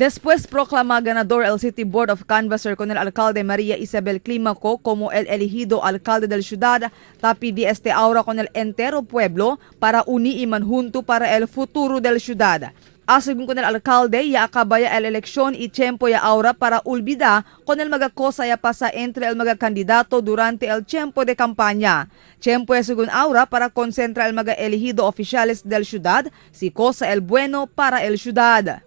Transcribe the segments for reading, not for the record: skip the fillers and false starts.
Después proclama ganador el City Board of Canvasser con el alcalde María Isabel Climaco como el elegido alcalde del ciudad, tapi este ahora con el entero pueblo para uniiman junto para el futuro del ciudad. Según con el alcalde, ya acabaya el elección y tiempo ya ahora para olvidar con el mga cosa ya pasa entre el mga candidato durante el tiempo de campaña. Tiempo ya según ahora para concentrar el mga elegido oficiales del ciudad, si cosa el bueno para el ciudad.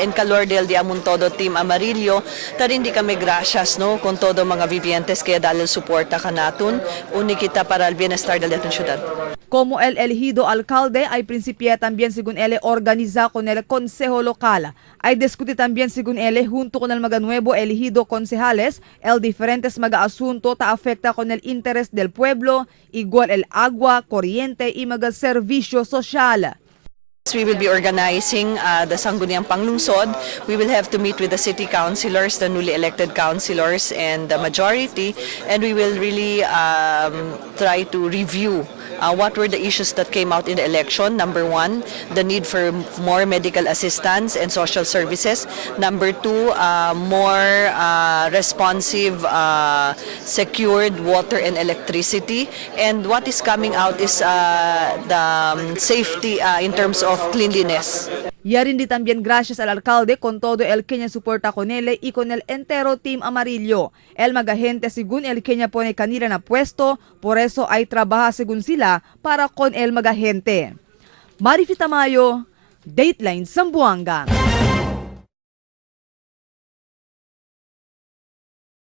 En calor del Diamond Todo Team Amarillo, tarin di kami gracias no con todo mga vivientes kaya dahil suporta ka natin, uni kita para el bienestar del ating syudad. Como el elegido alcalde ay principia también según él organiza con el consejo local. Ay discute también según él junto con el mga nuevo elegido concejales el diferentes mga asunto ta afecta con el interés del pueblo, igual el agua, corriente y mga servisyo social. We will be organizing the Sangguniang Panglungsod. We will have to meet with the city councilors, the newly elected councilors and the majority, and we will really try to review what were the issues that came out in the election. Number one, the need for more medical assistance and social services. Number two, more responsive, secured water and electricity. And what is coming out is the safety in terms of cleanliness. Yarin di también gracias al alcalde con todo el Kenya suporta con él y con el entero Team Amarillo. El mga gente según el Kenya pone kanila na puesto, por eso ay trabaja según sila para con el mga gente. Marifita Mayo, Dateline Zamboanga.